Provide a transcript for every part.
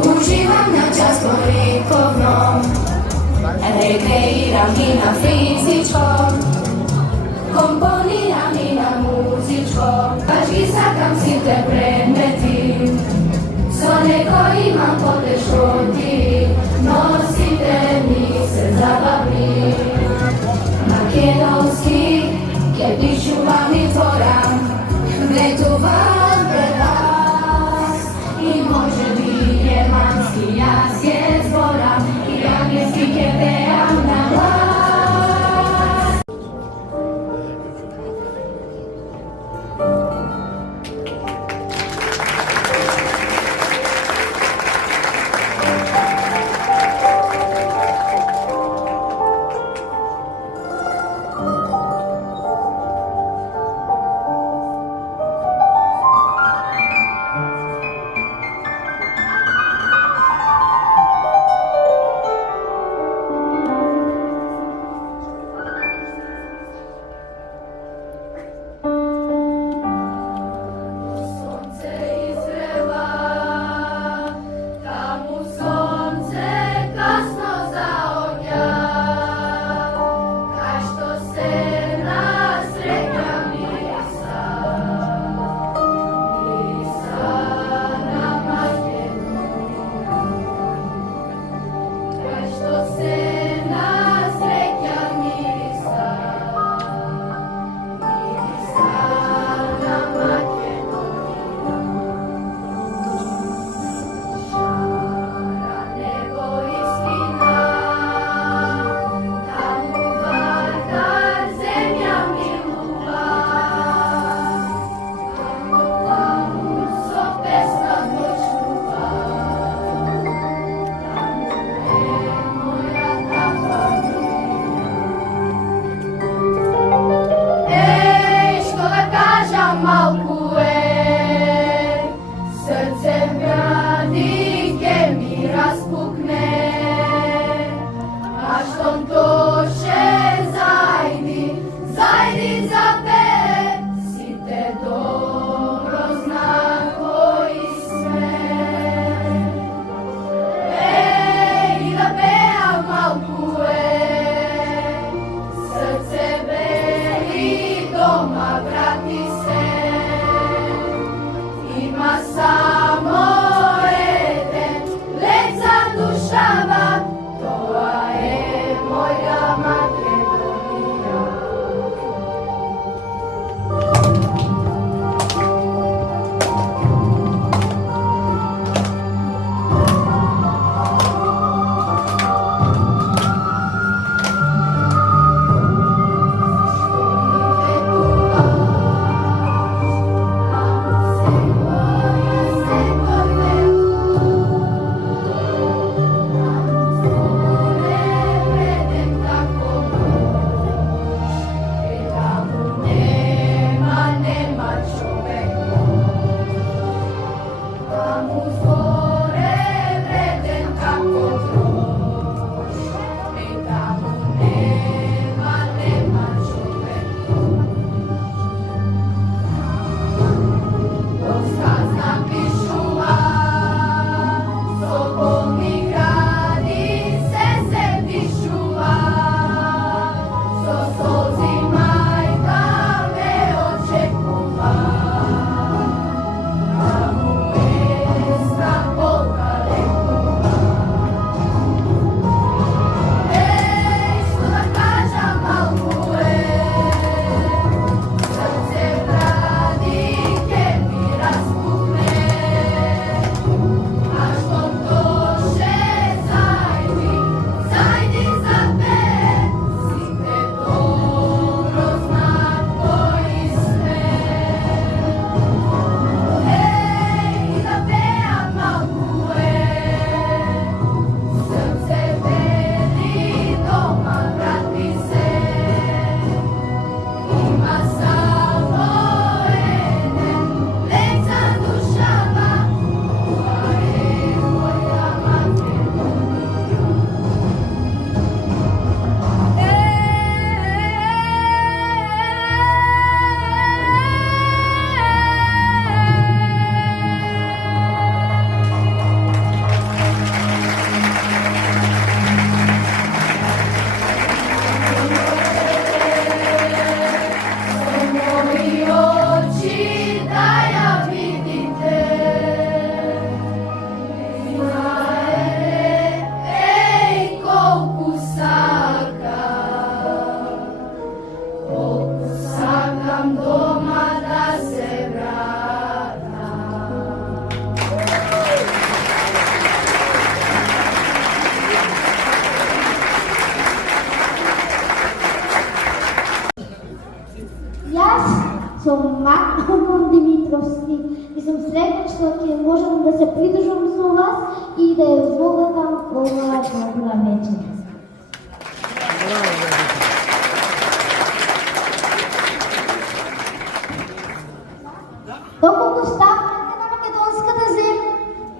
Używam na czas porykovnom, rekreiram i na fizičkom, komponiram i na muzičkom, pački sakam si te predmeti, s one kojima poteškoti, nosite mi se zabavni. Makedonski, kepiću vam i tvoram, vetu vam pred vas, i može bi germanski jaz je zboram, i angelski keperam na glas. што ќе можам да се придружам со вас и да ја зголедам оваа добра вечер. Доколку стапнете на македонската земја,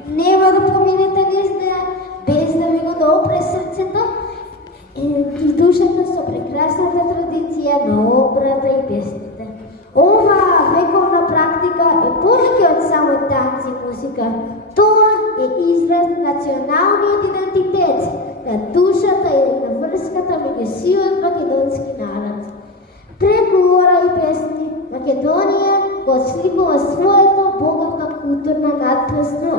нема да поминете низ неа без да ви го допре срцето и душата со прекрасната традиција на обрата и песните. Оваа вековна практика е повеќе од само танци и музика. Тоа е израз на националниот идентитет, на душата и на врската меѓу сиот македонски народ. Преку ора и песни, Македонија го отсликува своето богато културно наследство,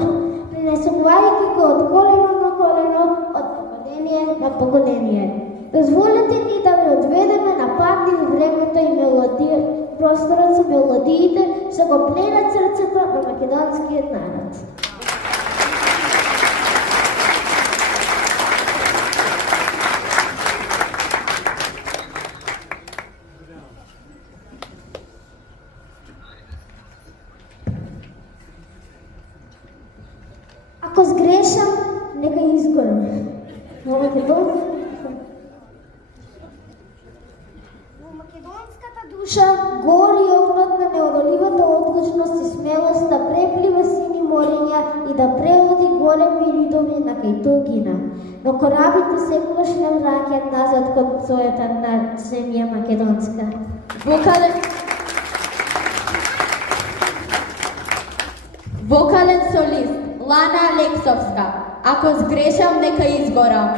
пренесувајќи го од колено на колено, од поколение на поколение. Дозволете ни да ви одведеме на пат низ времето и мелодија, просторот со мелодиите што го пленат срцето на македонскиот народ. Ако сгрешам, нека изгорам. Во македонската душа гори огнот на неодоливата одлучност и смелост да преплива сини мориња и да преоди големи ридови на Кајтогина. Но корабите секогаш не враќаат назад кон својата земја македонска. Вокален солист Лана Алексовска. Ако сгрешам, нека изгорам.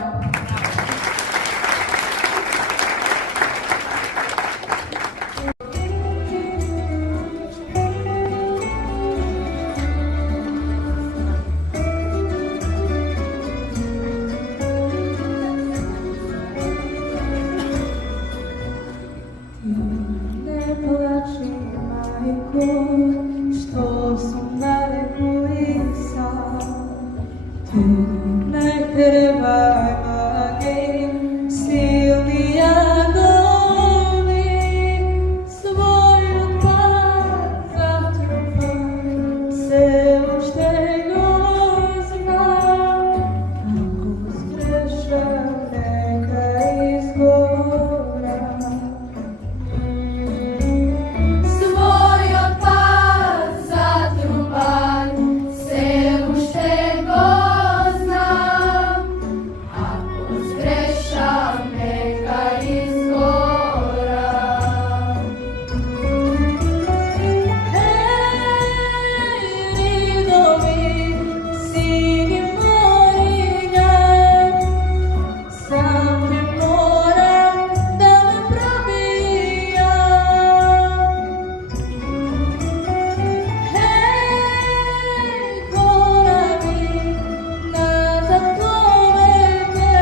Не плачи, мајко, што сум далеко и сам. Ти не кревај, магеј, силни агони, својот пат затрупај, се уште го знам. Ако сгрешам, нека изгорам. Својот пат затрупај, се уште го знам. Ако сгрешам, нека изгорам. Ридови, сини мориња, сам не морам да ме пробија. Кораби, назад пловете,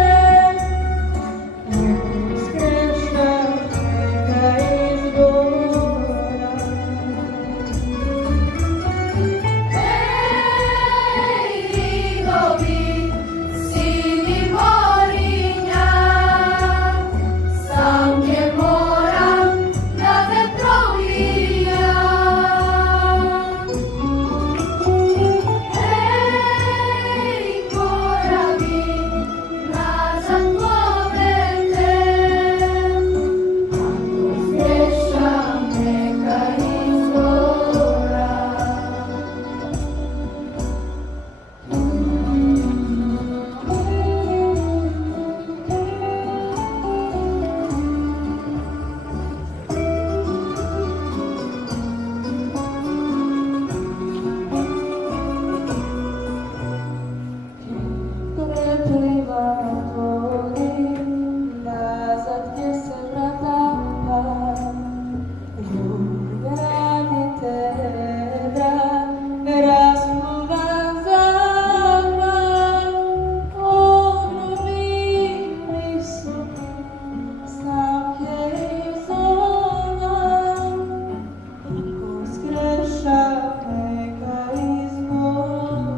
ако сгрешам, нека изгорам. Ридови, сини мориња, сам ќе морам да те пробијам. Кораби, назад пловете, ако сгрешам, нека изгорам. Преплива води, назад ќе се вратам. Јубраните расплувам замам. Огромни високи, сам ќе изгорам. Ако сгрешам, нека изгорам.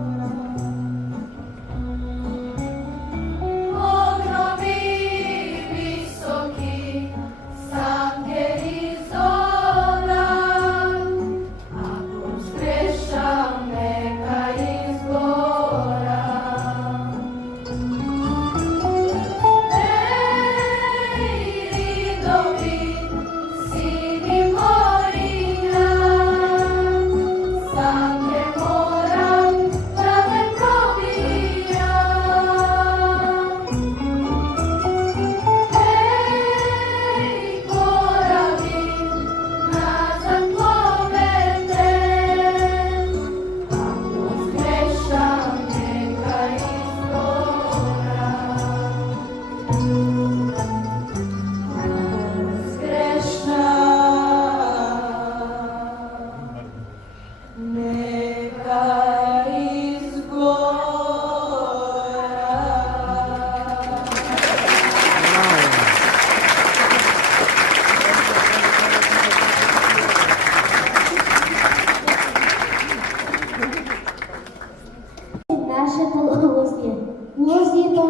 Лозіто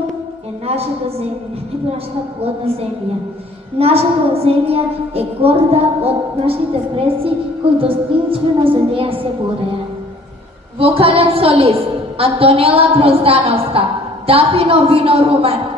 е нашата земја, нашата плодна земја. Нашата земја е горда од нашите предци кои достоинствено за неја се бореа. Вокален солист Антонела Гроздановска, Дафино Вино Румен.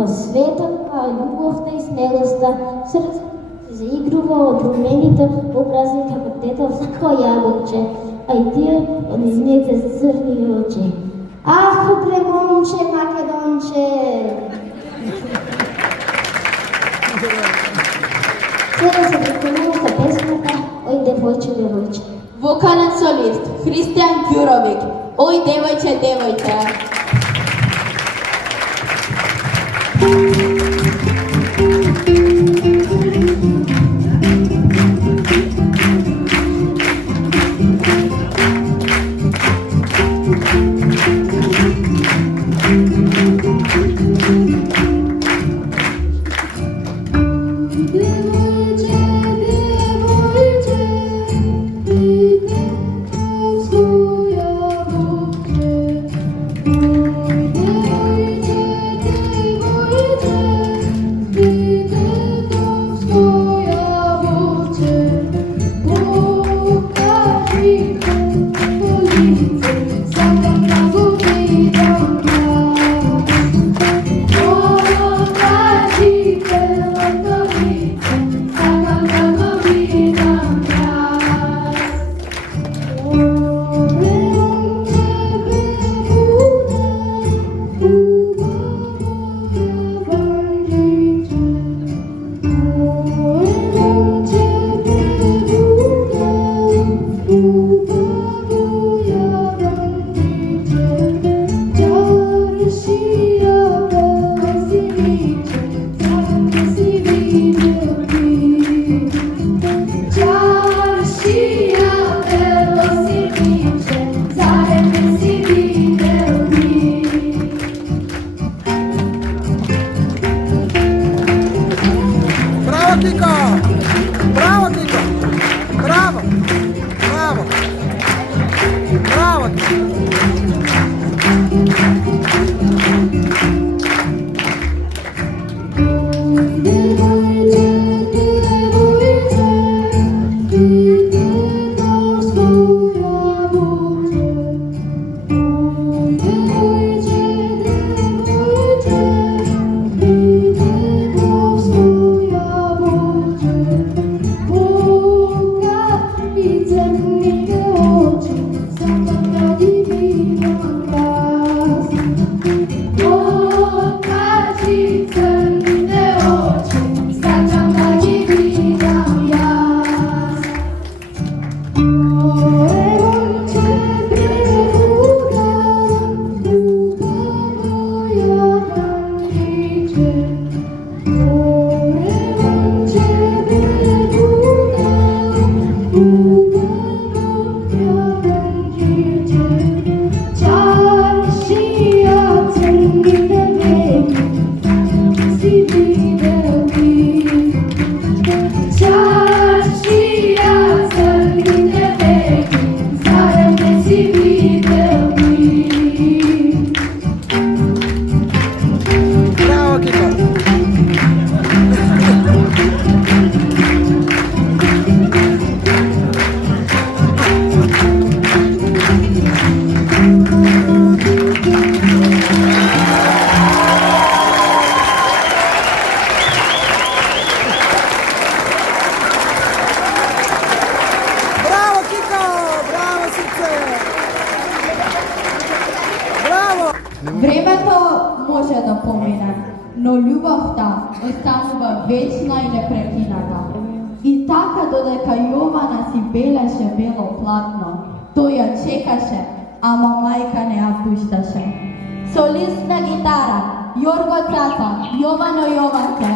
во светот, а љубовта и смелоста, срцето се заигрува од румените образи како детелско јаболче, а и тие од низните црни очи. Ах, момче, македонче! Сега се приконува со песмата Ој девојче, девојче. Вокален солист Христијан Ѓуровик. Ој девојче, девојче. Девојче, девојче, Bravo Kiko! Bravo Kiko! Bravo! Bravo! Bravo! Bravo Kiko! Bravo Kiko! Bravo Sice! Bravo! Времето може да помине, но љубовта останува вечна и непрекината. И така додека Јована си белеше бело платно, тој ја чекаше, ама мајка не ја пушташе. Солист на гитара, Јорго Цаца, Јовано Јованке.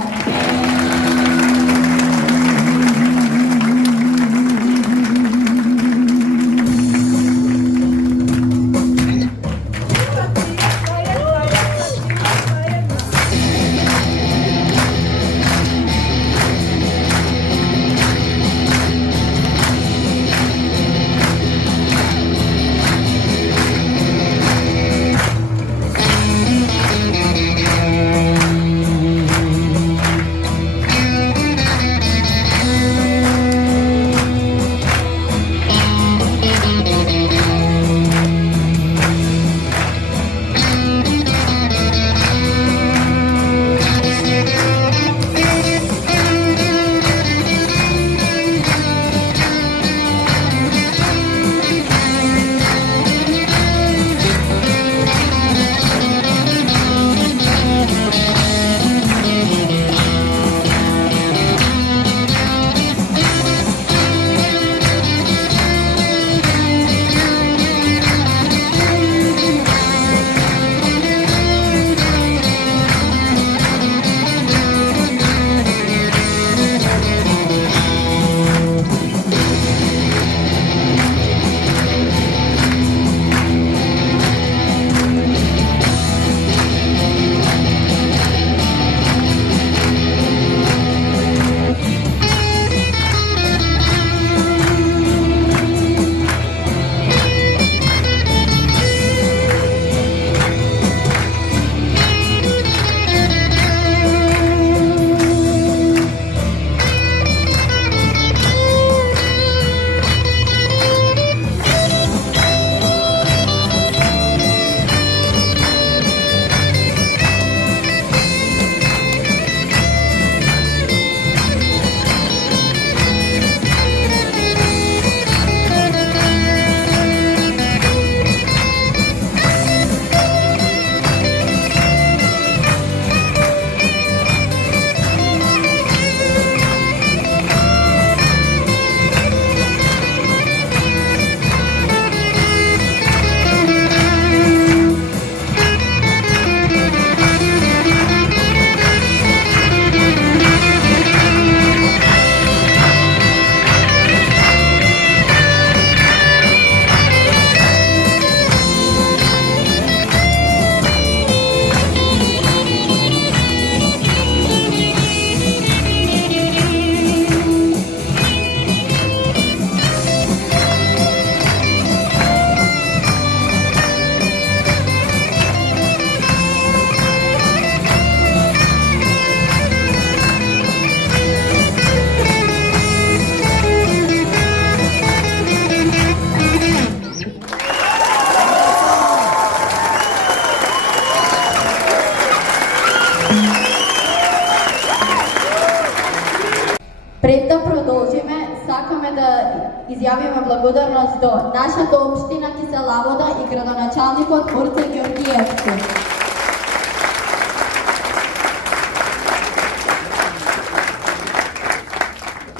благодарност до нашата општина Кисела Вода и градоначалникот Орце Георгиевски.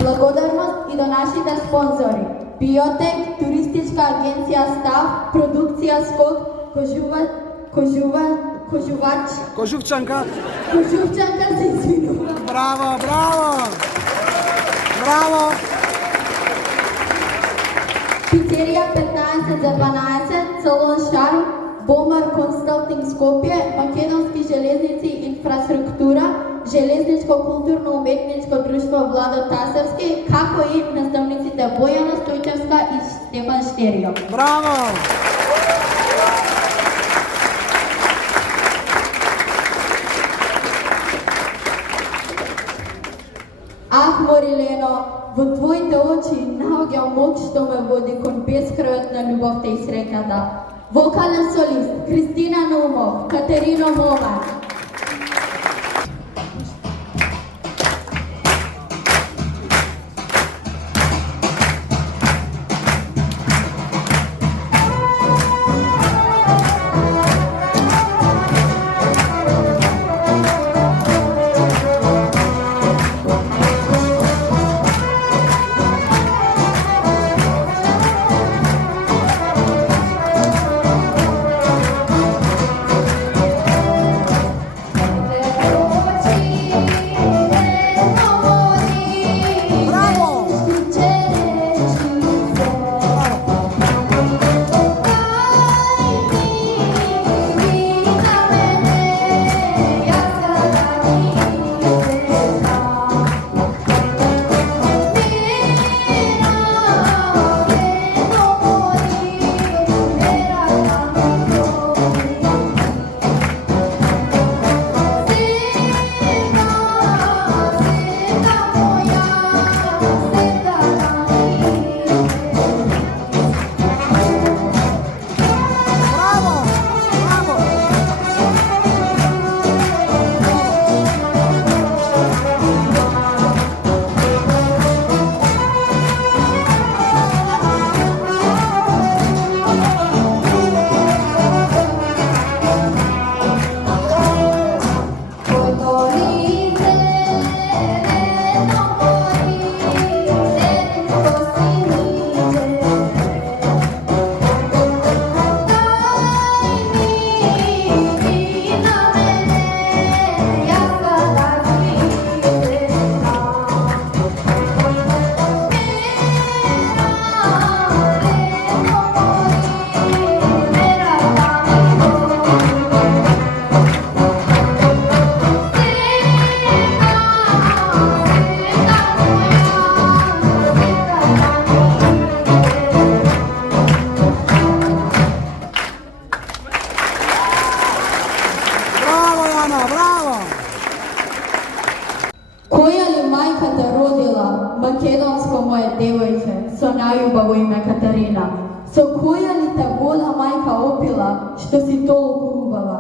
Благодарност и до нашите спонзори: Биотек, туристичка агенција Став, продукција Скок, Kožuvčanka. Кожувчанка се извинува. Bravo, bravo. Bravo. Пицерија 15 за 12, Салон Шарм, Бомар Консалтинг Скопје, Македонски железници инфраструктура, Железничко културно-уметничко друштво Владо Тасарски, како и наставниците Бојана Стојчевска и Стефан Штерио. Bravo. Ах, Морилено, во твоите очи наоѓам мок што ме води кон бескрајот на љубовта и среќата. Вокален солист Кристина Наумов, Катерино Моман. Македонско моје девојче, со најубаво име Катерина, со која ли те вода мајка опила, што си толку убава?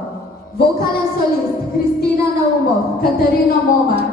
Вокален солист Кристина Наумов, Катерина Момар.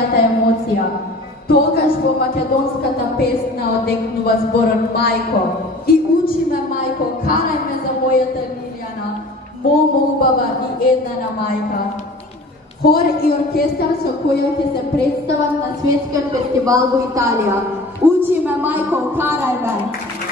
нейната емоција. Тогаш во македонската песна одекнува зборот мајко и учи ме мајко, карај ме за мојата Лилјана, мома убава и еднана мајка. Хор и оркестар со која ќе се представат на светскиот фестивал во Италија. Учи ме мајко, карај ме.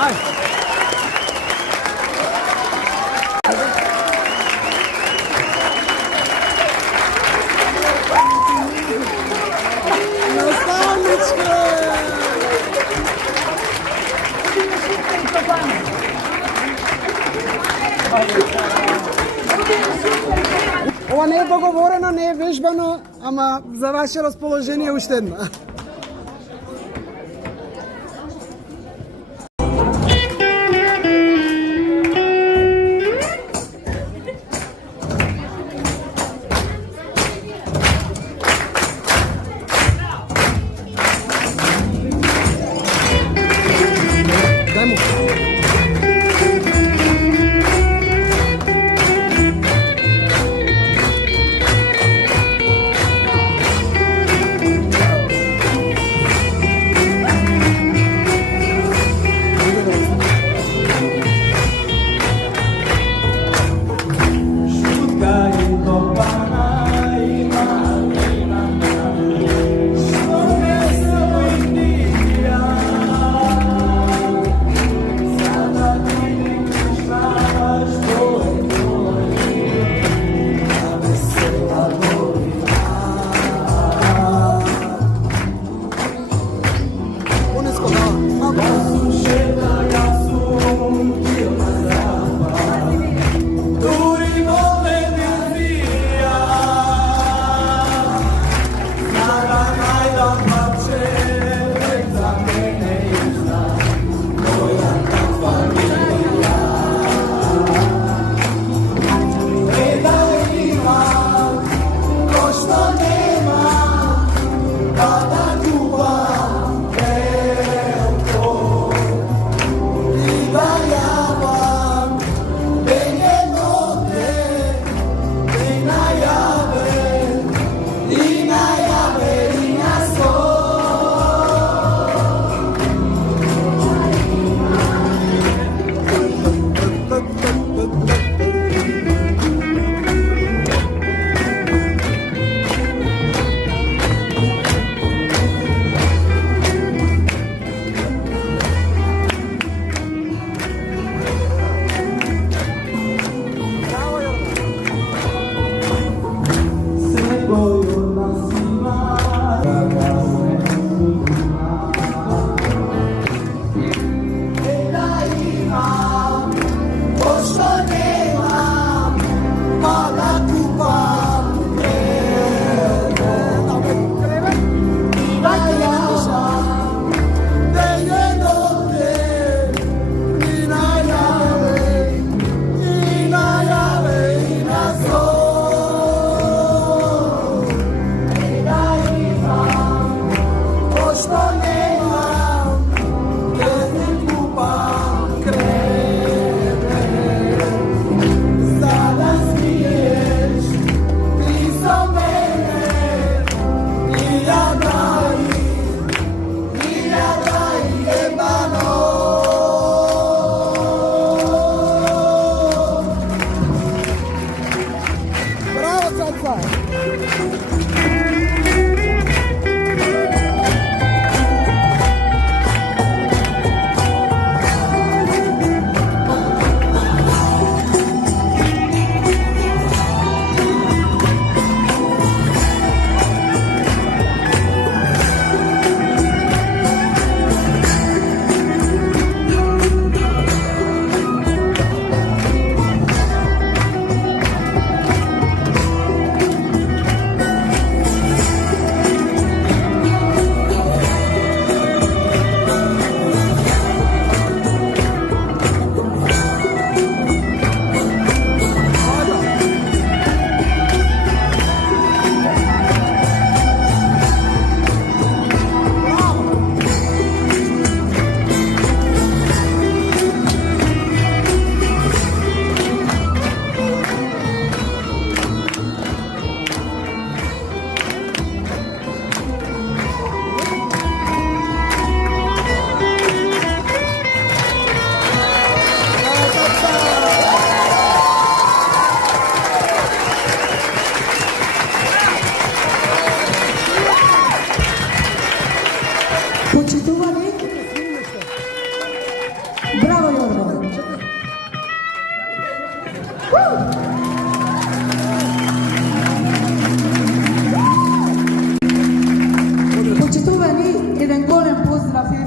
Daj. Nastavničke! Ова не е договорено, не е вежбано, ама за ваше разположение уште една. Дай му.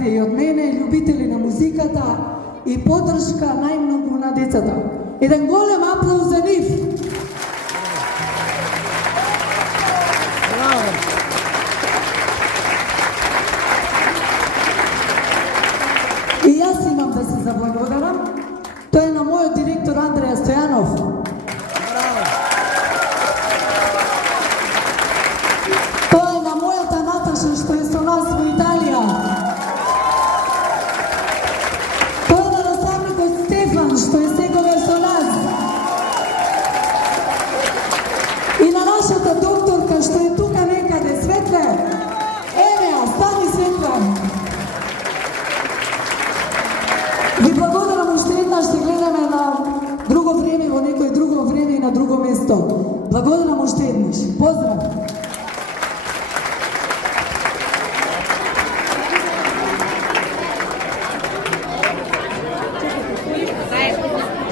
ајде и од мене, љубители на музиката и поддршка најмногу на децата. Еден голем аплауз за нив. И јас имам да се заблагодарам. Тој е на мојот директор Андреја Стојанов. Тој е на мојата Наташа што е со нас во Италија. Тој е на наставникот Стефан што е секогаш со нас. И на нашата докторка што е тука некаде, Светле. Еве ја, стани Светле. Ви благодарам уште еднаш, ще гледаме на друго време, во некој друго време и на друго место. Благодарам уште еднаш. Поздрав!